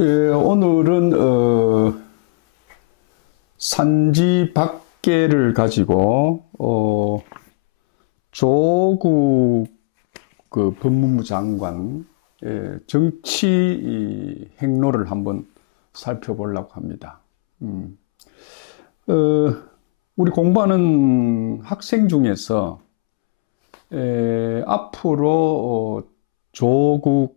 예, 오늘은 산지박계를 가지고 조국 그 법무부 장관 정치 행로를 한번 살펴보려고 합니다. 우리 공부하는 학생 중에서 앞으로 조국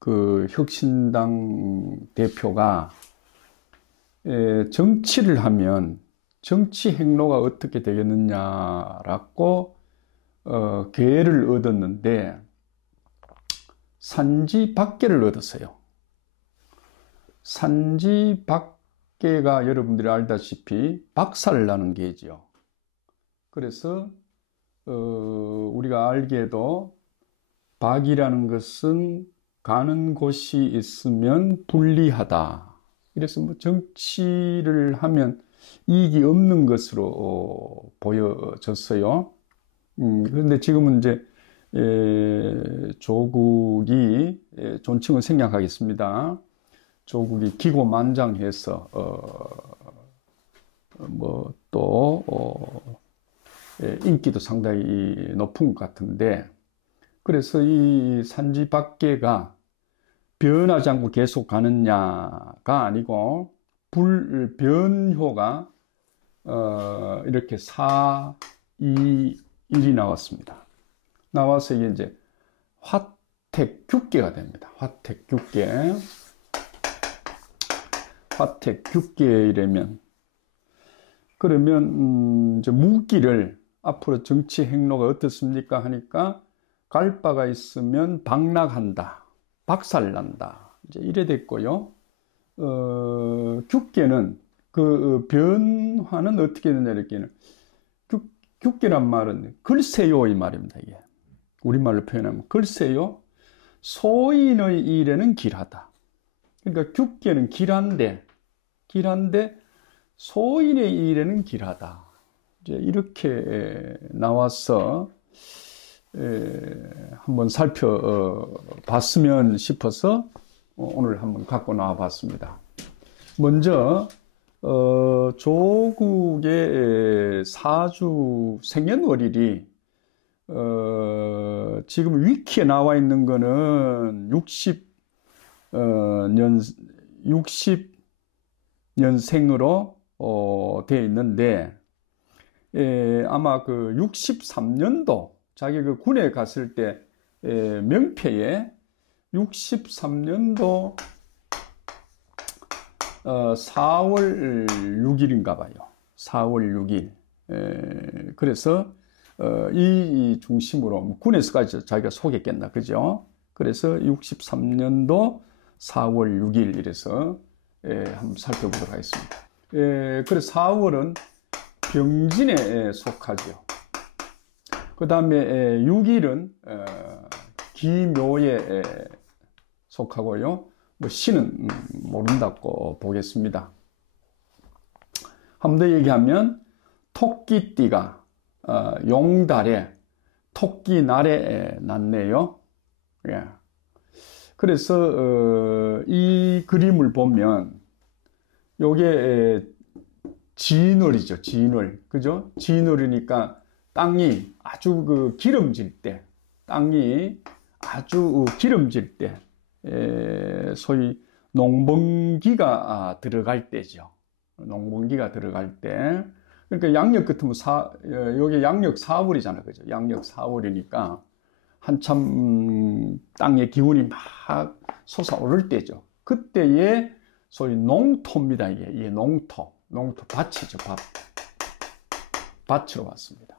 그 혁신당 대표가 정치를 하면 정치 행로가 어떻게 되겠느냐라고 기회를 얻었는데 산지박계를 얻었어요. 산지박계가 여러분들이 알다시피 박살 나는 게죠. 그래서 우리가 알기에도 박이라는 것은 가는 곳이 있으면 불리하다. 이래서 뭐 정치를 하면 이익이 없는 것으로 보여졌어요. 그런데 지금은 이제 조국이 존칭을 생략하겠습니다. 조국이 기고만장해서 뭐 또 인기도 상당히 높은 것 같은데, 그래서 이 산지박계가 변하지 않고 계속 가느냐가 아니고 불변효가 이렇게 4, 2, 1이 나왔습니다. 나와서 이게 이제 화택규계가 됩니다. 화택규계. 화택규계이라면 그러면 이제 무기를 앞으로 정치 행로가 어떻습니까 하니까 갈 바가 있으면 박락한다, 박살난다, 이제 이래 됐고요. 규계는 그 변화는 어떻게 되냐 이렇게는 규계란 말은 글쎄요 이 말입니다. 이게 우리말로 표현하면 글쎄요, 소인의 일에는 길하다. 그러니까 규계는 길한데 소인의 일에는 길하다. 이제 이렇게 나와서 한번 살펴봤으면 싶어서 오늘 한번 갖고 나와 봤습니다. 먼저 조국의 사주 생년월일이 지금 위키에 나와 있는 거는 60년생으로 되어 있는데 아마 그 63년도 자기 그 군에 갔을 때 명패에 63년도 4월 6일인가 봐요. 4월 6일. 그래서 이 중심으로 군에서까지 자기가 속였겠나, 그죠? 그래서 63년도 4월 6일 이래서 한번 살펴보도록 하겠습니다. 그래서 4월은 병진에 속하죠. 그 다음에 6일은 기묘에 속하고요. 뭐 시는 모른다고 보겠습니다. 한 번 더 얘기하면 토끼띠가 용달에 토끼날에 났네요. 예. 그래서 이 그림을 보면 요게 진월이죠. 진월. 그죠? 진월이니까 땅이 아주 그 기름질 때, 땅이 아주 기름질 때, 소위 농번기가 들어갈 때죠. 농번기가 들어갈 때. 그러니까 양력 같으면 여기 양력 4월이잖아요. 그죠? 양력 4월이니까 한참 땅의 기운이 막 솟아오를 때죠. 그때에 소위 농토입니다. 이게 농토 밭이죠. 밭으로 왔습니다.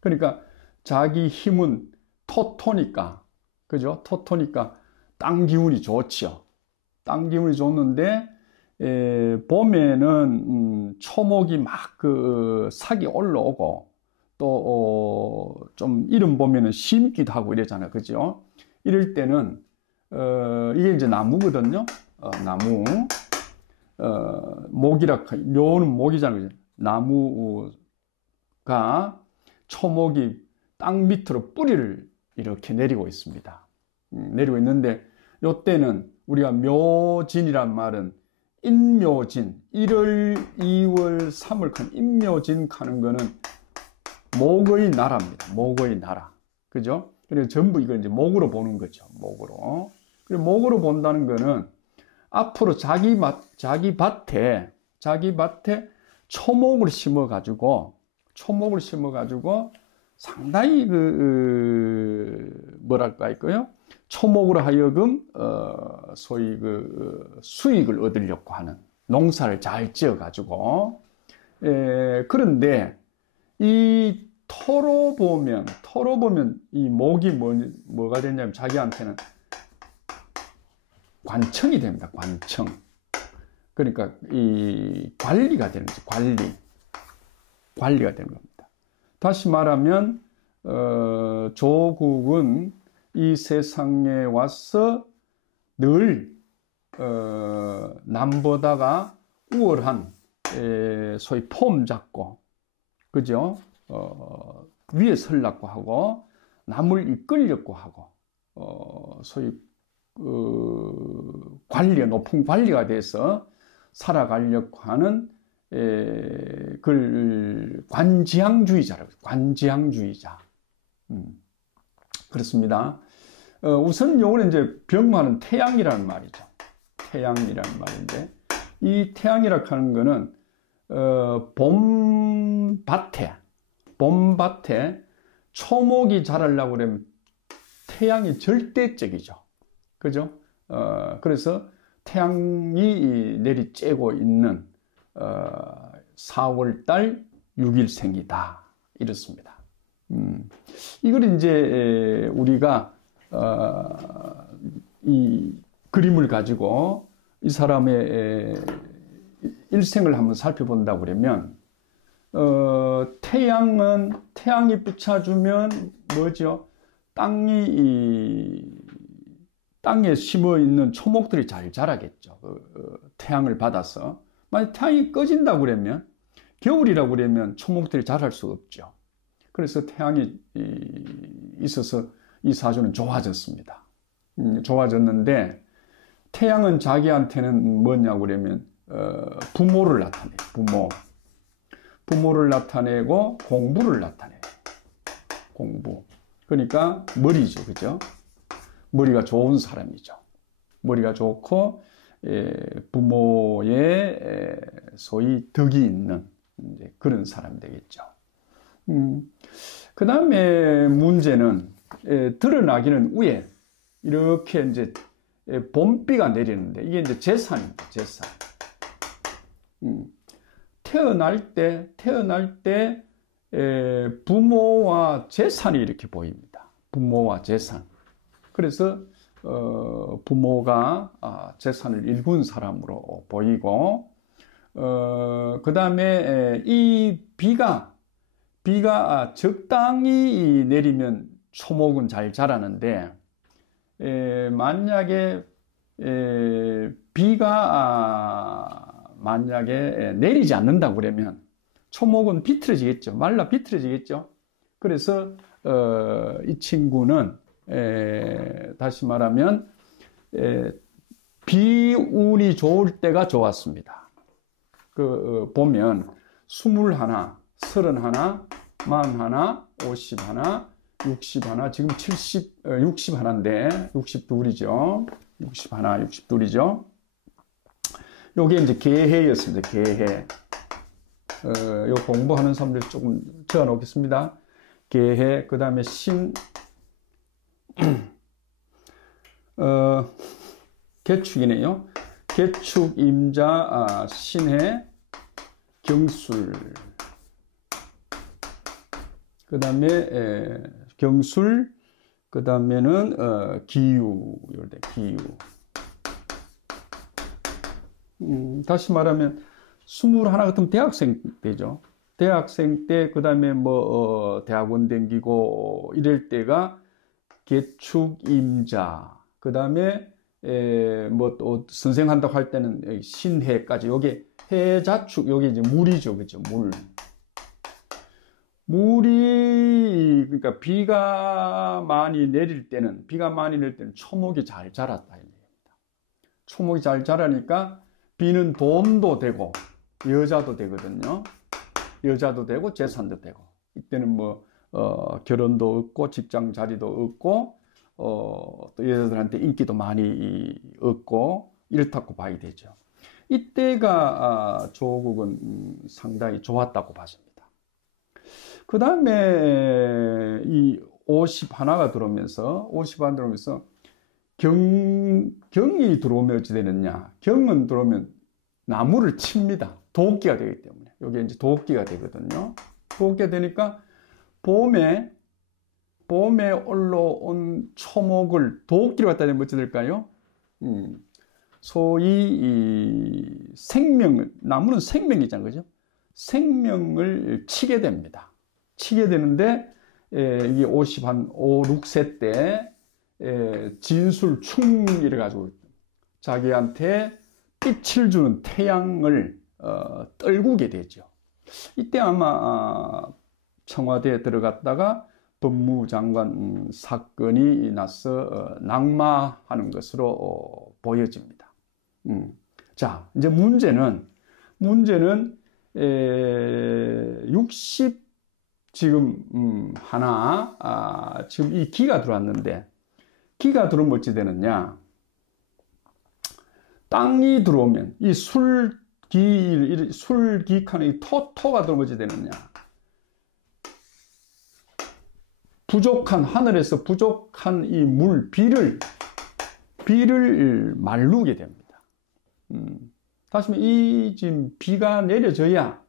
그러니까 자기 힘은 토토니까, 그죠? 토토니까 땅 기운이 좋죠. 땅 기운이 좋는데 봄에는 초목이 막 그 sak이 올라오고 또 좀 이른 봄에는 심기도 하고 이러잖아요, 그죠? 이럴 때는 이게 이제 나무거든요. 나무. 목이라 묘는 목이잖아요. 나무가 초목이 땅 밑으로 뿌리를 이렇게 내리고 있습니다. 내리고 있는데 요때는 우리가 묘진이란 말은 인묘진, 1월, 2월, 3월 칸 인묘진 하는 거는 목의 나라입니다. 목의 나라. 그죠? 그래서 전부 이걸 이제 목으로 보는 거죠. 목으로. 그리고 목으로 본다는 거는 앞으로 자기 밭에 초목을 심어가지고 상당히 뭐랄까요? 초목으로 하여금 소위 수익을 얻으려고 하는 농사를 잘 지어가지고 그런데 이 토로 보면 이 목이 뭐가 되냐면 자기한테는 관청이 됩니다. 관청. 그러니까 이 관리가 되는 거죠. 관리가 되는 겁니다. 다시 말하면 조국은 이 세상에 와서 늘 남보다가 우월한 소위 폼 잡고 그죠? 위에 설려고 하고 남을 이끌려고 하고 소위 높은 관리가 돼서 살아가려고 하는 그 관지향주의자라고 관지향주의자. 그렇습니다. 우선 요거는 이제 병화는 태양이라는 말이죠. 태양이라는 말인데 이 태양이라고 하는 거는 봄밭에 초목이 자라려고 그러면 태양이 절대적이죠. 그죠? 그래서 태양이 내리쬐고 있는 4월달 6일생이다. 이렇습니다. 이걸 이제 우리가 이 그림을 가지고 이 사람의 일생을 한번 살펴본다고 그러면 태양이 비춰주면 뭐죠? 땅에 심어 있는 초목들이 잘 자라겠죠. 태양을 받아서. 만약 태양이 꺼진다고 그러면 겨울이라고 그러면 초목들이 자랄 수 없죠. 그래서 태양이 있어서 이 사주는 좋아졌습니다. 좋아졌는데 태양은 자기한테는 뭐냐고 그러면 부모를 나타내요. 부모를 나타내고 공부를 나타내요. 공부. 그러니까 머리죠. 그죠? 머리가 좋은 사람이죠. 머리가 좋고 부모의 소위 덕이 있는 그런 사람이 되겠죠. 그 다음에 문제는 드러나기는 위에 이렇게 이제 봄비가 내리는데 이게 이제 재산입니다. 재산. 태어날 때 부모와 재산이 이렇게 보입니다. 부모와 재산. 그래서 부모가 재산을 일군 사람으로 보이고 그 다음에 이 비가 적당히 내리면 초목은 잘 자라는데 만약에 비가 만약에 내리지 않는다고 그러면 초목은 비틀어지겠죠. 말라 비틀어지겠죠. 그래서 이 친구는 다시 말하면 비운이 좋을 때가 좋았습니다. 보면 21, 31, 41, 51, 61, 지금 60하나인데 62이죠. 62이죠. 요게 이제 개해였습니다. 개해. 요 공부하는 사람들 조금 적어 놓겠습니다. 개해, 그 다음에 개축이네요. 개축, 임자, 신해, 경술. 그 다음에 경술, 그 다음에는 기유. 다시 말하면 21 같으면 대학생 때죠. 대학생 때, 그 다음에 대학원 다니고 이럴 때가 개축, 임자, 그 다음에 또 선생한다고 할 때는 신해까지, 요게 해자축, 요게 이제 물이죠. 그죠? 물이, 그러니까 비가 많이 내릴 때는 초목이 잘 자랐다. 초목이 잘 자라니까 비는 돈도 되고 여자도 되거든요. 여자도 되고 재산도 되고, 이때는 뭐 결혼도 얻고 직장 자리도 얻고 또 여자들한테 인기도 많이 얻고 이렇다고 봐야 되죠. 이때가 조국은 상당히 좋았다고 봐집니다. 그 다음에 이 51가 들어오면서 경이 들어오면 어찌 되느냐. 경은 들어오면 나무를 칩니다. 도끼가 되기 때문에. 여기 이제 도끼가 되거든요. 도끼가 되니까 봄에 올라온 초목을 도끼로 갖다 대면 어찌 될까요? 소위 나무는 생명이잖아요. 그죠? 생명을 치게 됩니다. 치게 되는데, 이게 5, 6세 때, 진술충이래 가지고 자기한테 빛을 주는 태양을 떨구게 되죠. 이때 아마 청와대에 들어갔다가 법무장관 사건이 나서 낙마하는 것으로 보여집니다. 자, 이제 문제는 60 지금 지금 이 기가 들어왔는데, 기가 들어오면 어찌 되느냐. 땅이 들어오면 이 술기칸에 이 토가 들어오면 어찌 되느냐. 하늘에서 부족한 이 비를 마르게 됩니다. 다시 말해, 지금 비가 내려져야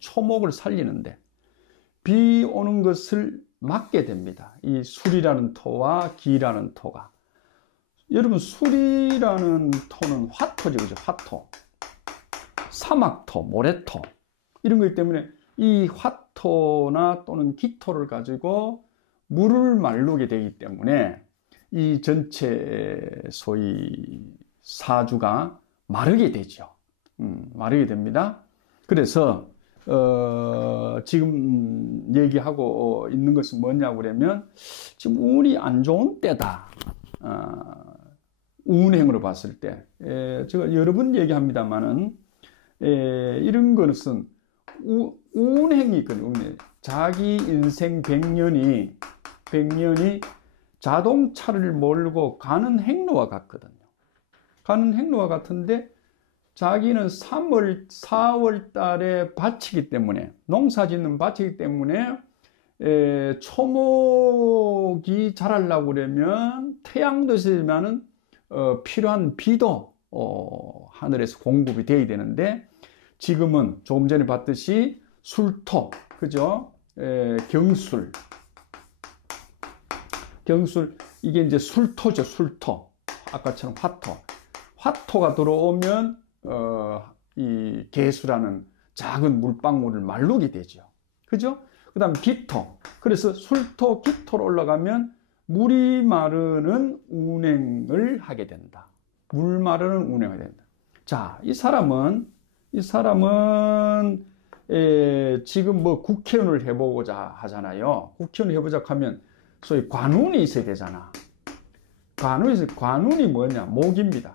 초목을 살리는데, 비 오는 것을 막게 됩니다. 이 술이라는 토와 기라는 토가. 여러분, 술이라는 토는 화토죠, 그죠? 화토. 사막토, 모래토. 이런 거기 때문에 이 화토나 또는 기토를 가지고 물을 마르게 되기 때문에 이 전체 소위 사주가 마르게 되죠. 마르게 됩니다. 그래서 지금 얘기하고 있는 것은 뭐냐고 그러면, 지금 운이 안 좋은 때다. 운행으로 봤을 때. 제가 여러 번 얘기합니다만은, 이런 것은 운행이 있거든요. 운행. 자기 인생 100년이 자동차를 몰고 가는 행로와 같거든요. 가는 행로와 같은데, 자기는 4월 달에 밭이기 때문에, 농사 짓는 밭이기 때문에, 초목이 자라려고 그러면 태양도 있으면은 필요한 비도 하늘에서 공급이 돼야 되는데, 지금은 조금 전에 봤듯이 술토, 그죠? 경술, 이게 이제 술토죠, 술토. 아까처럼 화토가 들어오면 이 개수라는 작은 물방울을 마르게 되죠. 그죠? 그 다음 기토. 그래서 술토, 기토로 올라가면 물이 마르는 운행을 하게 된다. 물 마르는 운행을 하게 된다. 자, 이 사람은 지금 뭐 국회의원을 해보고자 하잖아요. 국회의원을 해보자 하면 소위 관운이 있어야 되잖아. 관운이 뭐냐? 목입니다.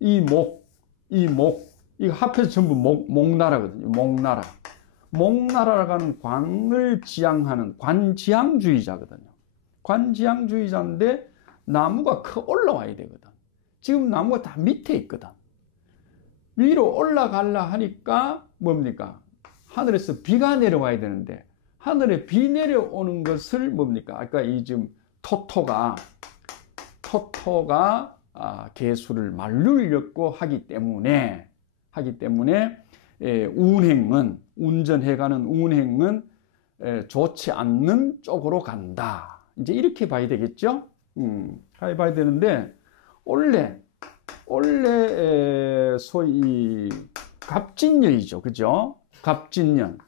이거 합해서 전부 목나라거든요. 목나라라고 하는 광을 지향하는 관지향주의자거든요. 관지향주의자인데 나무가 올라와야 되거든. 지금 나무가 다 밑에 있거든. 위로 올라가려 하니까 뭡니까? 하늘에서 비가 내려와야 되는데, 하늘에 비 내려오는 것을 뭡니까? 아까 이 지금 토토가 개수를 마르려고 하기 때문에 운전해가는 운행은 좋지 않는 쪽으로 간다. 이제 이렇게 봐야 되겠죠? 봐야 되는데, 원래 소위 갑진년이죠. 그죠? 갑진년.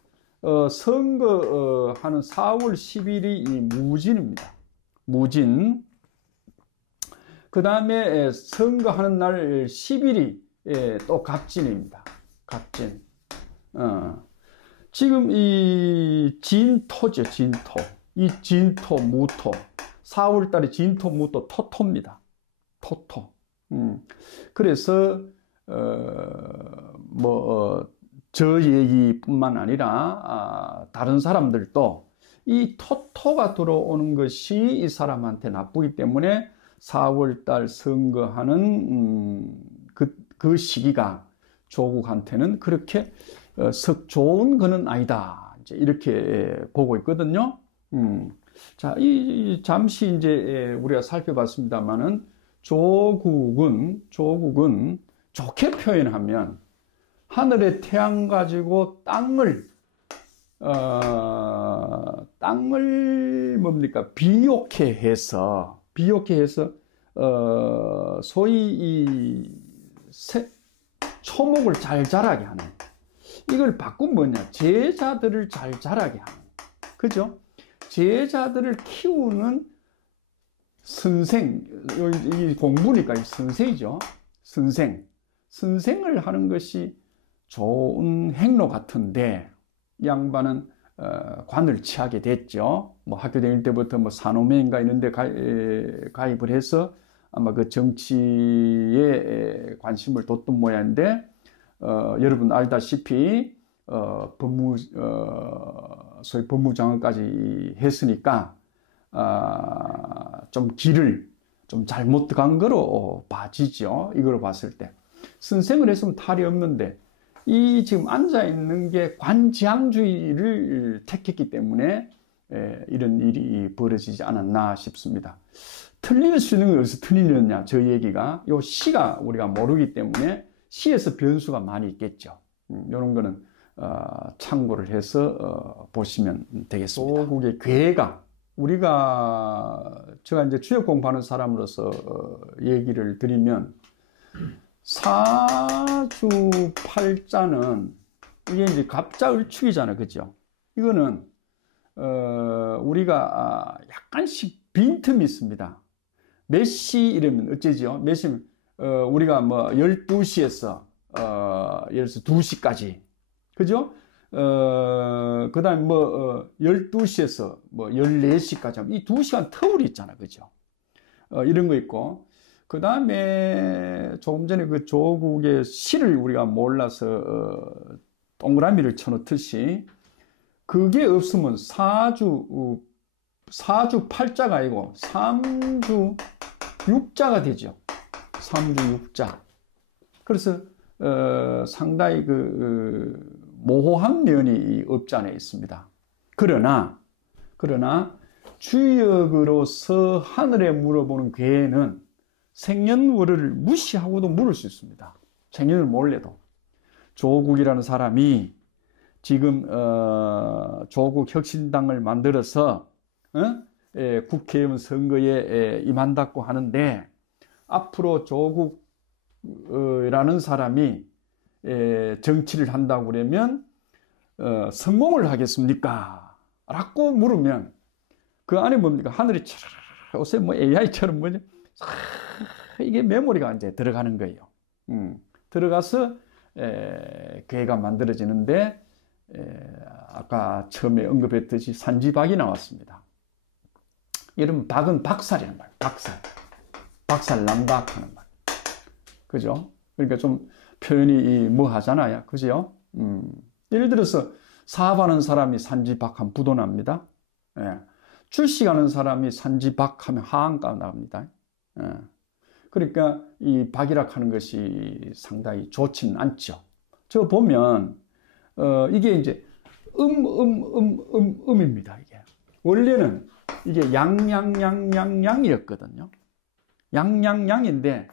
선거하는 4월 10일이 이 무진입니다. 무진. 그 다음에 선거하는 날 10일이 또 갑진입니다. 갑진. 지금 이 진토죠, 진토. 이 진토, 무토. 4월 달에 진토, 무토, 토토입니다. 토토. 그래서 저 얘기뿐만 아니라 다른 사람들도 이 토토가 들어오는 것이 이 사람한테 나쁘기 때문에 4월달 선거하는 그 시기가 조국한테는 그렇게 썩 좋은 거는 아니다. 이제 이렇게 보고 있거든요. 자, 잠시 이제 우리가 살펴봤습니다만은 조국은 좋게 표현하면 하늘의 태양 가지고 땅을 뭡니까? 비옥해 해서 소위 이 초목을 잘 자라게 하는, 이걸 바꾸면 뭐냐? 제자들을 잘 자라게 하는, 그죠? 제자들을 키우는 선생, 이 공부니까 선생이죠. 선생을 하는 것이 좋은 행로 같은데, 이 양반은 관을 취하게 됐죠. 뭐 학교 다닐 때부터 뭐 산호맹인가 이런 데 가입을 해서 아마 그 정치에 관심을 뒀던 모양인데, 여러분 알다시피 소위 법무장관까지 했으니까 좀 길을 좀 잘못 간 거로 봐지죠. 이걸 봤을 때 선생을 했으면 탈이 없는데, 이 지금 앉아 있는 게 관지향주의를 택했기 때문에 이런 일이 벌어지지 않았나 싶습니다. 틀릴 수 있는 건 어디서 틀리느냐, 저 얘기가. 요 시가 우리가 모르기 때문에 시에서 변수가 많이 있겠죠. 이런 거는 참고를 해서 보시면 되겠습니다. 조국의 괴가, 제가 이제 주역 공부하는 사람으로서 얘기를 드리면, 사주팔자는 이게 이제 갑자을축이잖아요, 그죠? 이거는 우리가 약간씩 빈틈이 있습니다. 몇 시 이러면 어쩌죠? 몇 시, 우리가 뭐 12시에서 예를 들어서 2시까지, 그죠? 그 다음에 뭐 12시에서 뭐 14시까지 이 2시간 터울이 있잖아, 그죠? 이런 거 있고, 그 다음에 조금 전에 그 조국의 시를 우리가 몰라서 동그라미를 쳐놓듯이, 그게 없으면 사주 팔자가 아니고 삼주 육자가 되죠. 삼주 육자. 그래서 상당히 모호한 면이 없지 않아 있습니다. 그러나 주역으로서 하늘에 물어보는 괴는 생년월일을 무시하고도 물을 수 있습니다. 생년을 몰라도. 조국이라는 사람이 지금 조국 혁신당을 만들어서 국회의원 선거에 임한다고 하는데, 앞으로 조국이라는 사람이 정치를 한다고 그러면 성공을 하겠습니까? 라고 물으면 그 안에 뭡니까? 하늘이 요새 뭐 AI처럼 뭐냐? 이게 메모리가 이제 들어가는 거예요. 들어가서 괴가 만들어지는데, 아까 처음에 언급했듯이 산지박이 나왔습니다. 이런 박은 박살이란 말이에요. 박살난다 하는 말. 그죠? 그러니까 좀 표현이 뭐 하잖아요. 그죠? 예를 들어서 사업하는 사람이 산지박하면 부도 납니다. 출시가는 사람이 산지박하면 하한가 나옵니다. 그러니까 이 박이락 하는 것이 상당히 좋지는 않죠. 저 보면 이게 이제 음입니다. 이게 원래는 이게 양양양양양이었거든요. 양양양인데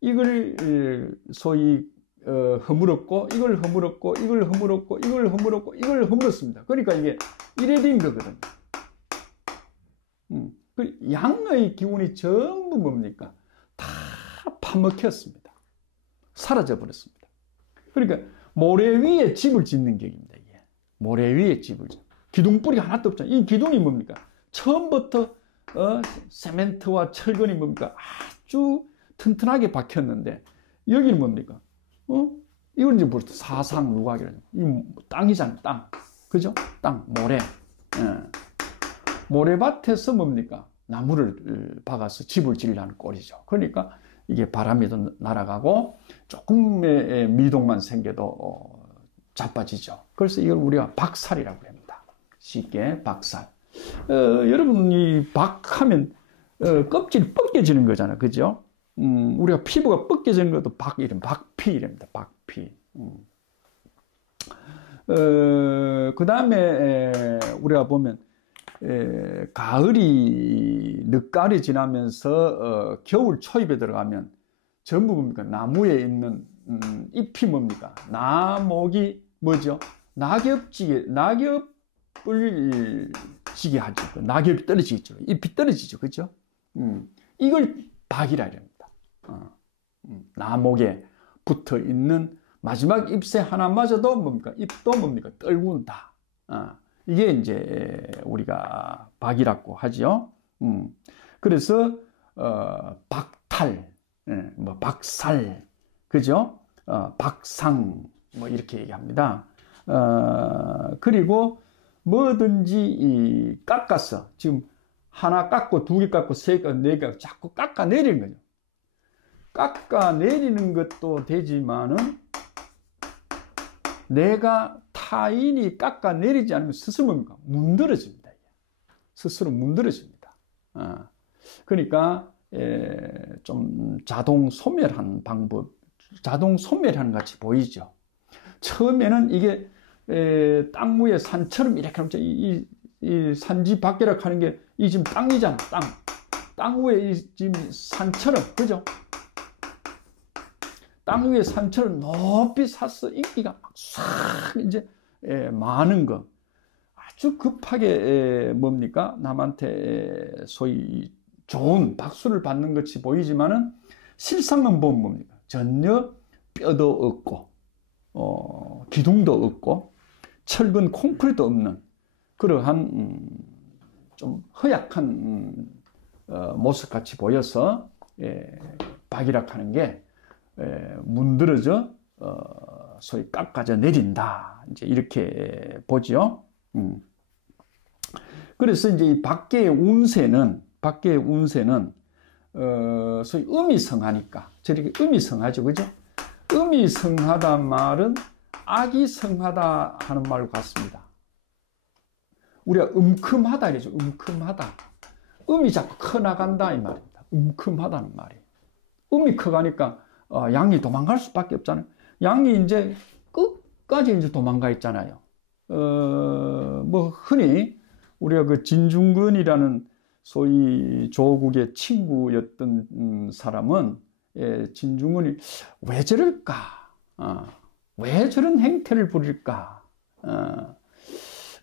이걸 소위 허물었고, 이걸 허물었고, 이걸 허물었고, 이걸 허물었고, 이걸 허물었습니다. 그러니까 이게 이래 된 거거든요. 그 양의 기운이 전부 뭡니까? 다 파먹혔습니다. 사라져 버렸습니다. 그러니까 모래 위에 집을 짓는 격입니다. 이게 모래 위에 집을 짓는. 기둥뿌리가 하나도 없잖아요. 이 기둥이 뭡니까? 처음부터 세멘트와 철근이 뭡니까? 아주 튼튼하게 박혔는데, 여기는 뭡니까? 이건 이제 벌써 사상 누각이라는, 이 땅이잖아요, 땅. 그죠? 땅, 모래. 모래밭에서 뭡니까? 나무를 박아서 집을 지으려는 꼴이죠. 그러니까 이게 바람이 날아가고 조금의 미동만 생겨도 자빠지죠. 그래서 이걸 우리가 박살이라고 합니다. 쉽게 박살. 여러분 이 박하면 껍질이 벗겨지는 거잖아, 그죠? 우리가 피부가 벗겨지는 것도 이름 박피랍니다. 박피. 그 다음에 우리가 보면 가을이 늦가을이 지나면서 겨울 초입에 들어가면 전부 뭡니까? 나무에 있는 잎이 뭡니까? 나목이 뭐죠? 낙엽을 지게 하죠. 낙엽이 떨어지겠죠. 잎이 떨어지죠. 그죠? 이걸 박이라 합니다. 나목에 붙어 있는 마지막 잎새 하나마저도 뭡니까? 잎도 뭡니까? 떨군다. 이게 이제 우리가 박이라고 하죠. 그래서 박탈, 뭐 박살, 그죠? 박상, 뭐 이렇게 얘기합니다. 그리고 뭐든지 깎아서 지금 하나 깎고 두 개 깎고 세 개, 네 개 자꾸 깎아내리는 거죠. 깎아내리는 것도 되지만은 내가 타인이 깎아내리지 않으면 스스로 뭡니까? 문드러집니다. 스스로 문드러집니다. 그러니까 좀 자동 소멸하는 방법, 자동 소멸하는 같이 보이죠. 처음에는 이게 땅 위에 산처럼 이렇게 하면 이 산지 밖이라 하는 게 이 지금 땅이잖아. 땅 위에 지금 산처럼, 그죠? 땅 위에 산처럼 높이 샀어. 인기가 막 싹 이제 많은 거. 아주 급하게 뭡니까? 남한테 소위 좋은 박수를 받는 것이 보이지만은 실상은 보면 뭡니까? 전혀 뼈도 없고 기둥도 없고 철근 콘크리트 없는 그러한 좀 허약한 모습같이 보여서 박이라 하는 게 문드러져 소위 깎아져 내린다. 이제 이렇게 보죠. 그래서 이제 이 밖의 운세는 소위 음이성하니까 저렇게 음이성하죠, 그죠? 음이성하다 말은 악이성하다 하는 말과 같습니다. 우리가 음큼하다 이러죠. 음큼하다. 음이 자꾸 커나간다 이 말입니다. 음큼하다는 말이. 음이 커가니까 양이 도망갈 수밖에 없잖아요. 양이 이제 끝까지 이제 도망가 있잖아요. 뭐 흔히 우리가 그 진중권이라는 소위 조국의 친구였던 사람은 진중권이 왜 저럴까? 왜 저런 행태를 부릴까?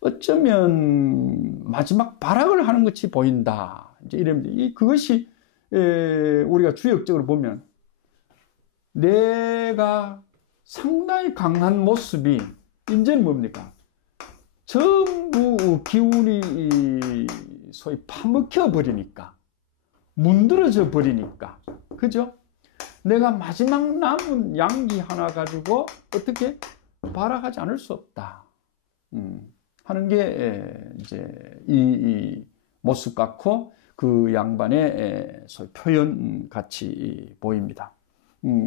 어쩌면 마지막 발악을 하는 것이 보인다. 이제 이럽니다. 그것이 우리가 주역적으로 보면 내가 상당히 강한 모습이 이제는 뭡니까? 전부 기운이 소위 파먹혀 버리니까, 문드러져 버리니까, 그죠? 내가 마지막 남은 양기 하나 가지고 어떻게 발악하지 않을 수 없다. 하는 게 이제 이 모습 같고 그 양반의 소위 표현 같이 보입니다.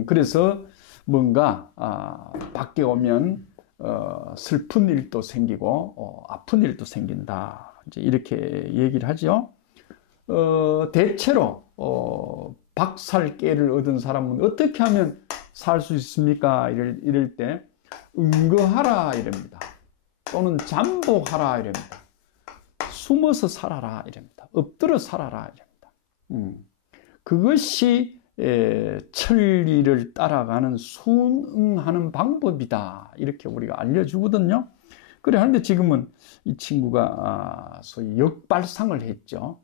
그래서 뭔가 밖에 오면 슬픈 일도 생기고 아픈 일도 생긴다. 이제 이렇게 얘기를 하죠. 대체로 박살깨를 얻은 사람은 어떻게 하면 살 수 있습니까? 이럴 때 응거하라 이랍니다. 또는 잠복하라 이랍니다. 숨어서 살아라 이랍니다. 엎드려 살아라 이랍니다. 그것이 천리를 따라가는 순응하는 방법이다. 이렇게 우리가 알려주거든요. 그래 하는데 지금은 이 친구가 소위 역발상을 했죠.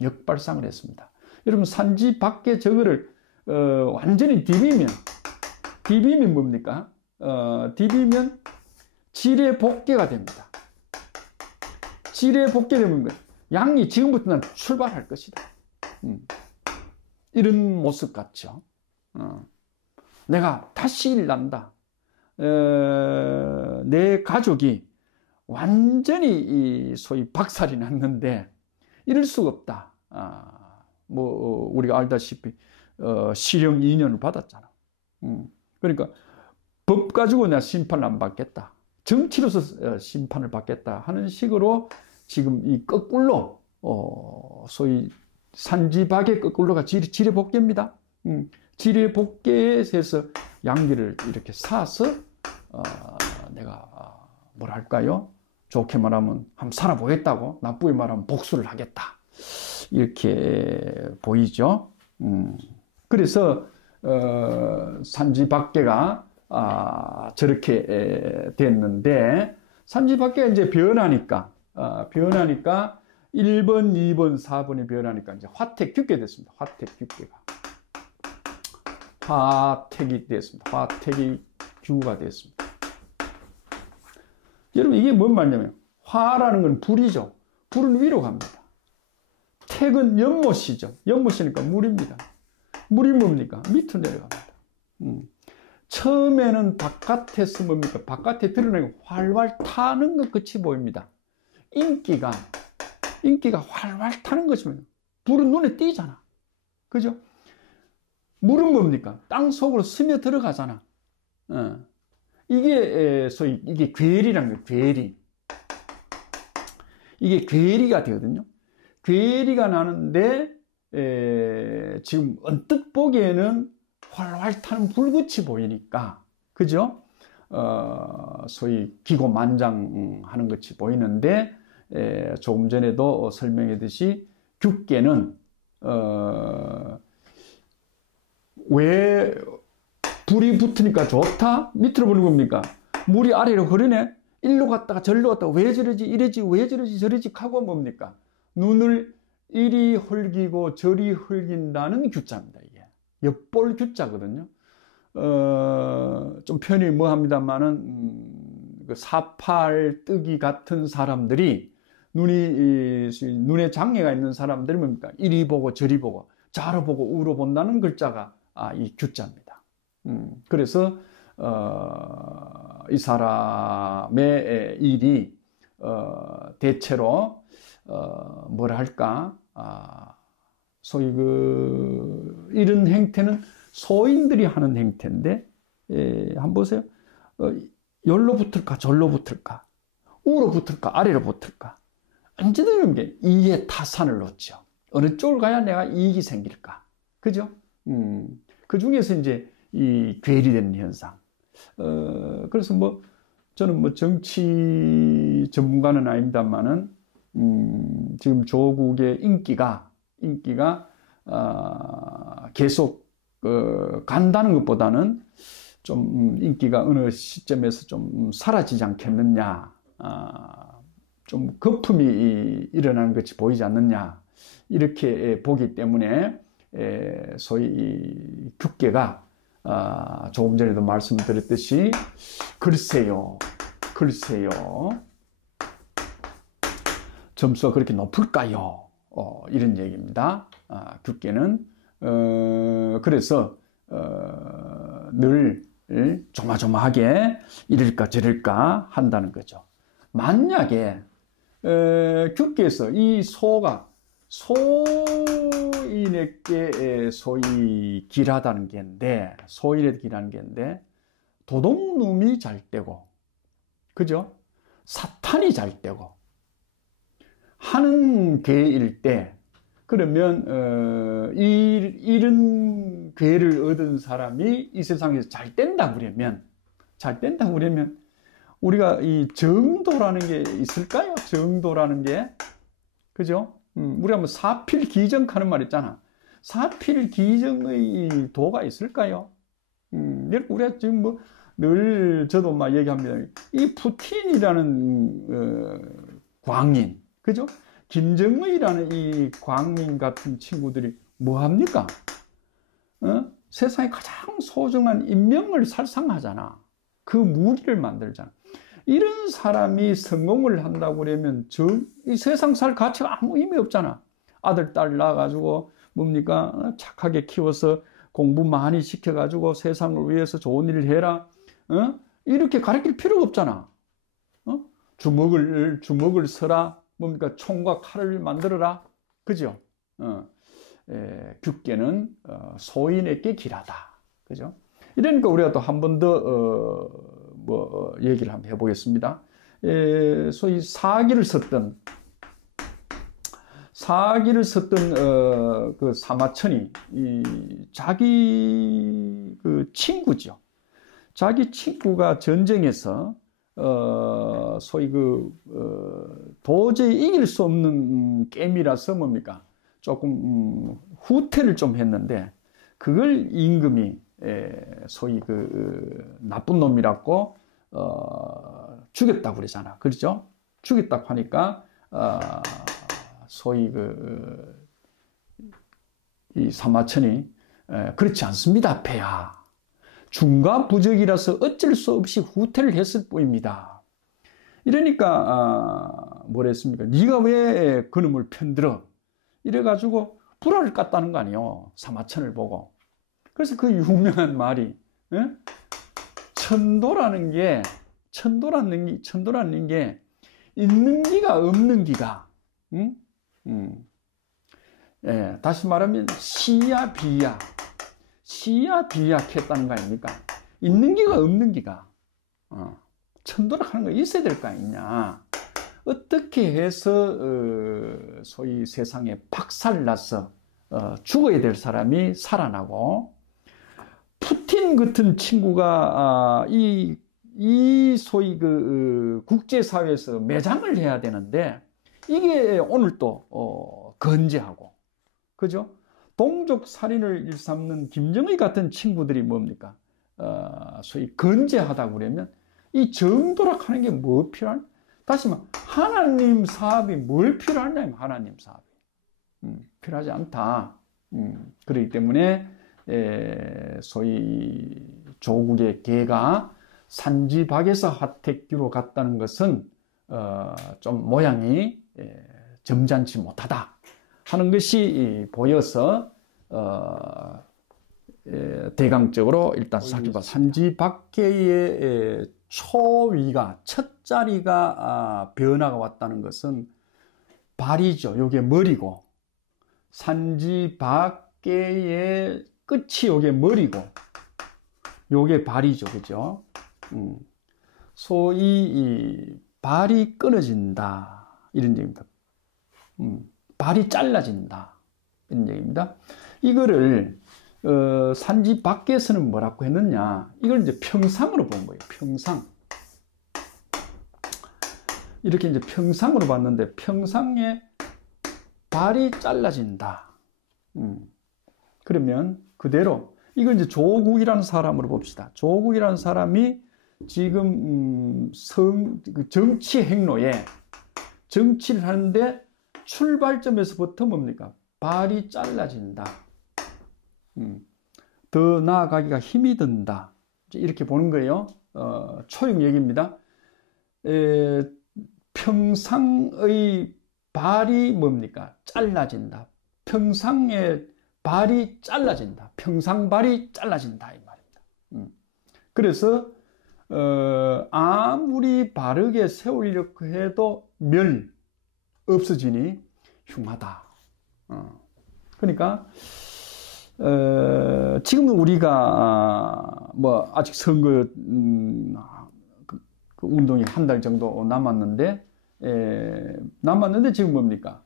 역발상을 했습니다. 여러분 산지 밖에 저거를 완전히 디비면 뭡니까? 디비면 질의 복개가 됩니다. 질의 복개되면 양이 지금부터 난 출발할 것이다. 이런 모습 같죠. 내가 다시 일난다. 내 가족이 완전히 소위 박살이 났는데 이럴 수가 없다. 뭐 우리가 알다시피 실형 2년을 받았잖아. 그러니까 법 가지고 내가 심판을 안 받겠다. 정치로서 심판을 받겠다 하는 식으로 지금 이 거꾸로 소위 산지박의 거꾸로가 지뢰복개입니다. 지뢰복개에 대해서 양기를 이렇게 사서 내가 뭐랄까요? 좋게 말하면 한번 살아보겠다고, 나쁘게 말하면 복수를 하겠다. 이렇게 보이죠. 그래서 산지박개가 저렇게 됐는데, 산지박개가 이제 변하니까 1번, 2번, 4번이 변하니까 이제 화택규계 됐습니다. 화택이 됐습니다. 화택이 규가 됐습니다. 여러분, 이게 뭔 말이냐면, 화라는 건 불이죠. 불은 위로 갑니다. 택은 연못이죠. 연못이니까 물입니다. 물이 뭡니까? 밑으로 내려갑니다. 처음에는 바깥에서 뭡니까? 바깥에 드러내고 활활 타는 것 끝이 보입니다. 인기가 활활 타는 것이면 불은 눈에 띄잖아. 그죠? 물은 뭡니까? 땅 속으로 스며 들어가잖아. 이게 소위 이게 괴리라는 거예요. 괴리. 이게 괴리가 되거든요. 괴리가 나는데 지금 언뜻 보기에는 활활 타는 불빛이 보이니까, 그죠? 소위 기고만장하는 것이 보이는데, 조금 전에도 설명했듯이 규계는 왜 불이 붙으니까 좋다? 밑으로 보는 겁니까? 물이 아래로 흐르네? 일로 갔다가 절로 갔다가 왜 저러지? 이러지? 왜 저러지? 저러지? 하고 뭡니까? 눈을 이리 흘기고 저리 흘긴다는 규자입니다. 이게 엿볼 규자거든요. 좀 편히 뭐 합니다만은 그 사팔뜨기 같은 사람들이 눈에 장애가 있는 사람들이 뭡니까? 이리 보고 저리 보고 좌로 보고 우로 본다는 글자가 이 규자입니다. 그래서 이 사람의 일이 대체로 뭐랄까 소위 이런 행태는 소인들이 하는 행태인데, 한번 보세요. 열로 붙을까 절로 붙을까, 우로 붙을까 아래로 붙을까, 언제든 게 이해 타산을 놓죠. 어느 쪽을 가야 내가 이익이 생길까, 그죠? 그 중에서 이제 이 괴리되는 현상. 그래서 뭐 저는 뭐 정치 전문가는 아닙니다만은 지금 조국의 인기가 계속 간다는 것보다는 좀 인기가 어느 시점에서 좀 사라지지 않겠느냐, 좀 거품이 일어나는 것이 보이지 않느냐, 이렇게 보기 때문에 소위 이 규계가 조금 전에도 말씀드렸듯이 글쎄요 점수가 그렇게 높을까요? 이런 얘기입니다. 규계는 그래서 늘 조마조마하게 이럴까 저럴까 한다는 거죠. 만약에 규계에서 이 소가 소인에게 소위 길하다는 게인데, 소인에게 길하는 게인데 도둑놈이 잘 되고, 그죠? 사탄이 잘 되고 하는 괴일 때, 그러면 이런 괴를 얻은 사람이 이 세상에서 잘 된다 그러면 우리가 이 정도라는 게 있을까요? 정도라는 게, 그죠? 우리가 뭐 사필기정하는 말 있잖아. 사필기정의 도가 있을까요? 우리가 지금 뭐 늘 저도 막 얘기합니다. 이 푸틴이라는 광인, 그죠? 김정의라는 이 광인 같은 친구들이 뭐 합니까? 세상에 가장 소중한 인명을 살상하잖아. 그 무기를 만들잖아. 이런 사람이 성공을 한다고 그러면 이 세상 살 가치가 아무 의미 없잖아. 아들, 딸 낳아가지고 뭡니까? 착하게 키워서 공부 많이 시켜가지고 세상을 위해서 좋은 일을 해라. 이렇게 가르칠 필요가 없잖아. 주먹을 서라. 뭡니까? 총과 칼을 만들어라. 그죠? 굳게는 소인에게 길하다. 그죠? 이러니까 우리가 또 한 번 더 얘기를 한번 해보겠습니다. 소위 사기를 썼던 그 사마천이 자기 그 친구죠. 자기 친구가 전쟁에서 소위 도저히 이길 수 없는 게임이라서 뭡니까? 조금 후퇴를 좀 했는데 그걸 임금이 소위 나쁜 놈이라고 죽였다고 그러잖아. 그렇죠? 죽였다고 하니까 소위 이 사마천이 그렇지 않습니다, 폐하. 중과부적이라서 어쩔 수 없이 후퇴를 했을 뿐입니다. 이러니까 뭐랬습니까? 네가 왜 그놈을 편들어? 이래가지고 불화를 깠다는 거 아니에요. 사마천을 보고. 그래서 그 유명한 말이 천도라는 게 있는 기가 없는 기가 다시 말하면 시야 비약했다는 거 아닙니까? 있는 기가 없는 기가 천도라 하는 거 있어야 될 거 아니냐. 어떻게 해서 소위 세상에 박살나서 죽어야 될 사람이 살아나고 푸틴 같은 친구가 이 소위 국제사회에서 매장을 해야 되는데 이게 오늘 또 건재하고 그죠? 동족 살인을 일삼는 김정의 같은 친구들이 뭡니까? 소위 건재하다고 그러면 이 정도락 하는 게 뭐 필요한? 다시 말해 하나님 사업이 뭘 필요하냐면 하나님 사업이 필요하지 않다. 그렇기 때문에 소위 조국의 개가 산지박에서 하택기로 갔다는 것은 좀 모양이 점잖지 못하다 하는 것이 보여서 대강적으로 일단 산지박계의 초위가 첫 자리가 변화가 왔다는 것은 발이죠. 요게 머리고 산지박계의 끝이 요게 머리고 요게 발이죠. 그죠? 소위 발이 끊어진다 이런 얘기입니다. 발이 잘라진다 이런 얘기입니다. 이거를 산지 밖에서는 뭐라고 했느냐, 이걸 이제 평상으로 본 거예요. 평상. 이렇게 이제 평상으로 봤는데 평상에 발이 잘라진다. 그러면 그대로 이걸 이제 조국이라는 사람으로 봅시다. 조국이라는 사람이 지금 정치 행로에 정치를 하는데 출발점에서부터 뭡니까? 발이 잘라진다. 더 나아가기가 힘이 든다. 이렇게 보는 거예요. 초용 얘기입니다. 평상의 발이 뭡니까? 잘라진다. 평상의 발이 잘라진다. 평상발이 잘라진다. 이 말입니다. 그래서 아무리 바르게 세우려고 해도 없어지니 흉하다. 그러니까 지금은 우리가 뭐 아직 선거 그 운동이 한 달 정도 남았는데 지금 뭡니까?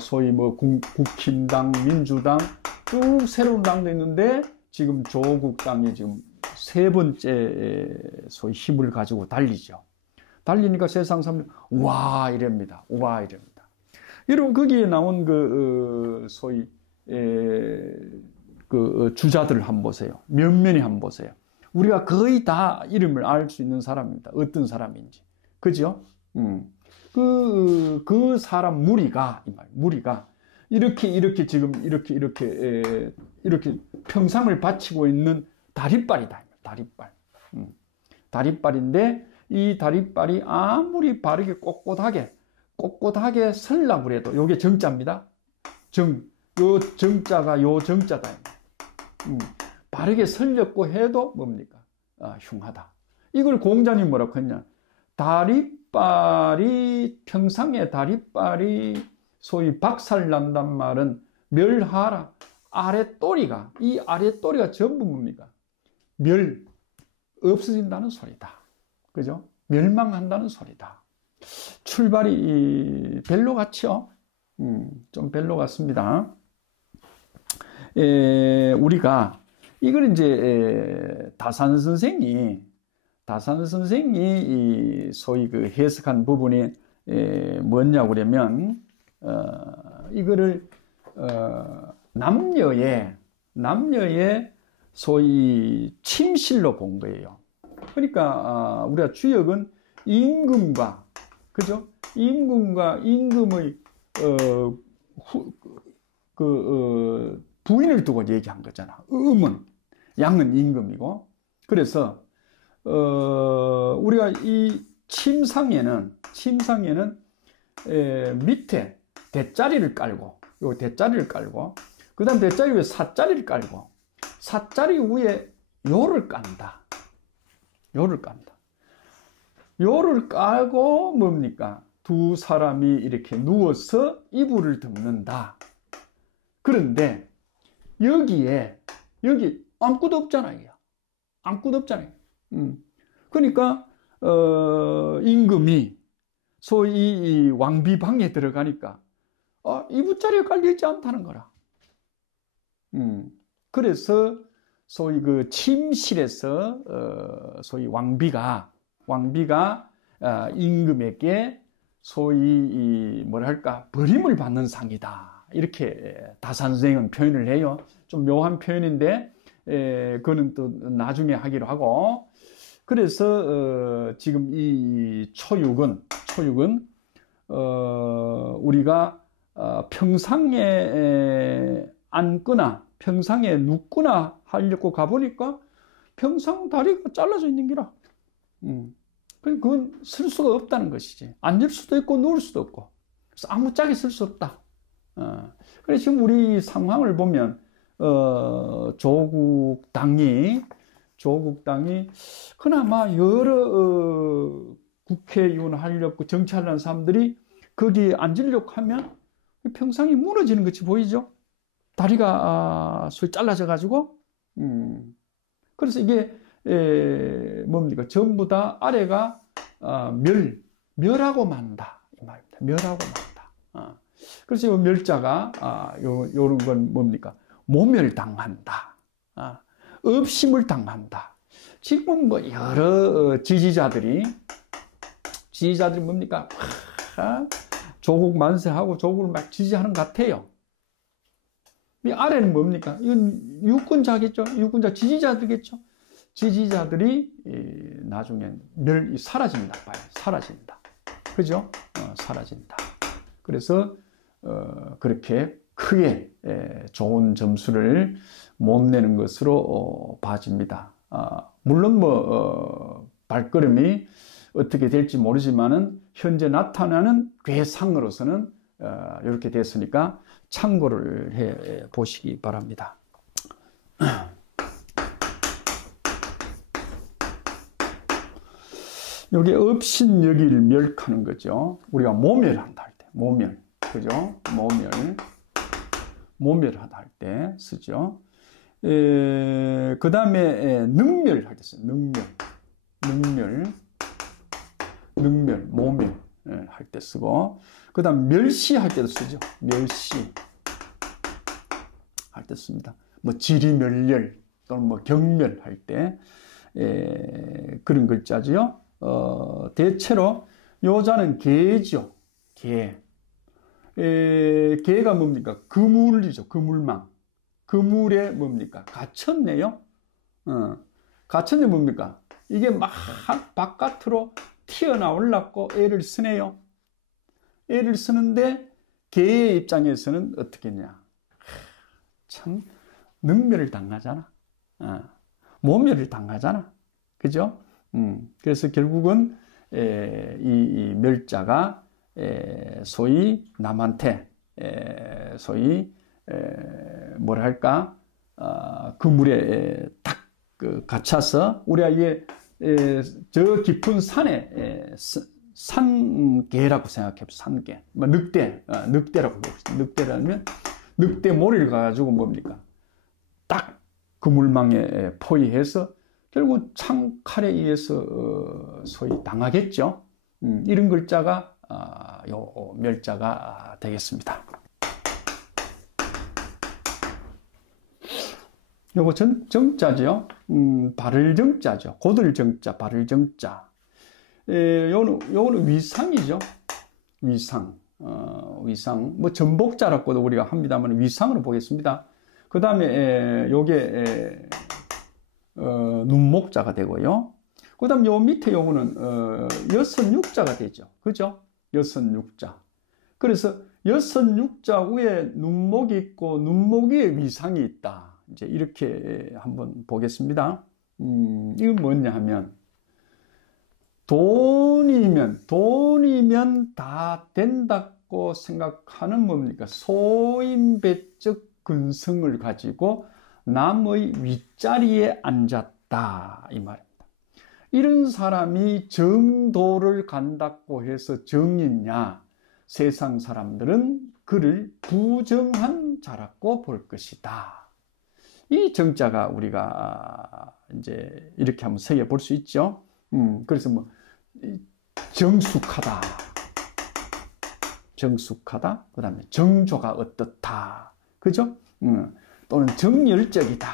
소위 뭐 국힘당, 민주당 쭉 새로운 당도 있는데 지금 조국당이 지금 세 번째 소위 힘을 가지고 달리죠. 달리니까 세상 사람들이 와 이럽니다. 와 이럽니다. 여러분 거기에 나온 소위 주자들을 한번 보세요. 면면히 한번 보세요. 우리가 거의 다 이름을 알 수 있는 사람입니다. 어떤 사람인지. 그죠? 그 사람 무리가 이렇게 지금 이렇게 평상을 바치고 있는 다리빨이다. 다리빨인데 이 다리빨이 아무리 바르게 꼿꼿하게 설라고 해도 요게 정자입니다. 요 정자가 요 정자다. 바르게 설렸고 해도 뭡니까? 흉하다. 이걸 공자님 뭐라고 했냐? 평상의 다리빨이 소위 박살난단 말은 멸하라. 아랫도리가, 이 아랫도리가 전부 뭡니까? 없어진다는 소리다. 그죠? 멸망한다는 소리다. 출발이 별로 같죠? 좀 별로 같습니다. 우리가 이걸 이제 다산 선생이 소위 그 해석한 부분이 뭐냐고 그러면 이거를 남녀의 소위 침실로 본 거예요. 그러니까 우리가 주역은 임금과, 그죠? 임금과 임금의 부인을 두고 얘기한 거잖아. 양은 임금이고. 그래서 우리가 이 침상에는 밑에 대자리를 깔고, 그 다음 대자리 위에 사자리를 깔고, 사자리 위에 요를 깐다. 요를 깔고 뭡니까? 두 사람이 이렇게 누워서 이불을 덮는다. 그런데 여기 아무것도 없잖아요. 그러니까 임금이 소위 이 왕비방에 들어가니까 이불자리가 깔려있지 않다는 거라. 그래서 소위 그 침실에서 소위 왕비가 임금에게 소위 뭐랄까 버림을 받는 상이다. 이렇게 다산 선생은 표현을 해요. 좀 묘한 표현인데 그거는 또 나중에 하기로 하고. 그래서 지금 이 초육은 우리가 평상에 앉거나 평상에 눕거나 하려고 가보니까 평상 다리가 잘라져 있는 기라. 그건 쓸 수가 없다는 것이지. 앉을 수도 있고 누울 수도 없고. 그래서 아무짝에 쓸 수 없다. 그래서 지금 우리 상황을 보면 조국 당이 그나마 여러 국회의원 하려고 정치하려는 사람들이 거기에 앉으려고 하면 평상이 무너지는 것이 보이죠. 다리가 소위 잘라져 가지고 그래서 이게 뭡니까? 전부 다 아래가 멸하고 만다 이 말입니다. 멸하고 만다. 그래서 이 멸자가 요런 건 뭡니까? 모멸당한다. 업심을 당한다. 지금 뭐 여러 지지자들이 뭡니까? 조국 만세하고 조국을 막 지지하는 것 같아요. 이 아래는 뭡니까? 이건 유권자겠죠? 유권자 지지자들겠죠? 지지자들이 나중엔 사라진다. 사라진다. 그죠? 사라진다. 그래서 그렇게 크게 좋은 점수를 못 내는 것으로 봐집니다. 물론 발걸음이 어떻게 될지 모르지만은 현재 나타나는 괴상으로서는 이렇게 됐으니까 참고를 해 보시기 바랍니다. 여기 업신여기를 멸하는 거죠. 우리가 모멸한다 할 때, 그죠? 모멸하다 할 때 쓰죠. 그 다음에 능멸할 때 써요. 모멸 할 때 쓰고, 그 다음 멸시할 때도 쓰죠. 멸시할 때 씁니다. 뭐 지리멸렬 또는 뭐 경멸할 때 그런 글자지요. 대체로 요자는 개죠. 개가 뭡니까? 그물이죠. 그물망. 그물에 뭡니까? 갇혔네요. 갇혔네 뭡니까? 이게 막 바깥으로 튀어나오려고 애를 쓰네요. 애를 쓰는데 개의 입장에서는 어떻겠냐? 참 능멸을 당하잖아. 모멸을 당하잖아. 그죠? 그래서 결국은 이 멸자가 소위 남한테 소위 뭐랄까 그물에 딱 갇혀서 우리가 이게 저 깊은 산에 산개라고 생각해요. 산개. 뭐 늑대라고 해봅시다. 늑대라면 늑대 머리를 가지고 뭡니까? 딱 그물망에 포위해서 결국 창칼에 의해서 소위 당하겠죠. 이런 글자가 요 멸자가 되겠습니다. 요거 정자죠. 바를 정자죠. 고들 정자, 바를 정자. 요거는 위상이죠. 위상. 위상. 뭐 전복자라고도 우리가 합니다만 위상으로 보겠습니다. 그 다음에 요게 눈목자가 되고요. 그 다음 요 밑에 요거는 여선육자가 되죠. 그죠? 여선육자. 그래서 여선육자 위에 눈목이 있고 눈목 위에 위상이 있다. 이제 이렇게 한번 보겠습니다. 이건 뭐냐 하면 돈이면 다 된다고 생각하는 뭡니까? 소인배적 근성을 가지고 남의 윗자리에 앉았다 이 말입니다. 이런 사람이 정도를 간다고 해서 정이냐? 세상 사람들은 그를 부정한 자라고 볼 것이다. 이 정자가 우리가 이제 이렇게 한번 새겨 볼 수 있죠. 그래서 뭐 정숙하다, 그 다음에 정조가 어떻다, 그죠? 또는 정열적이다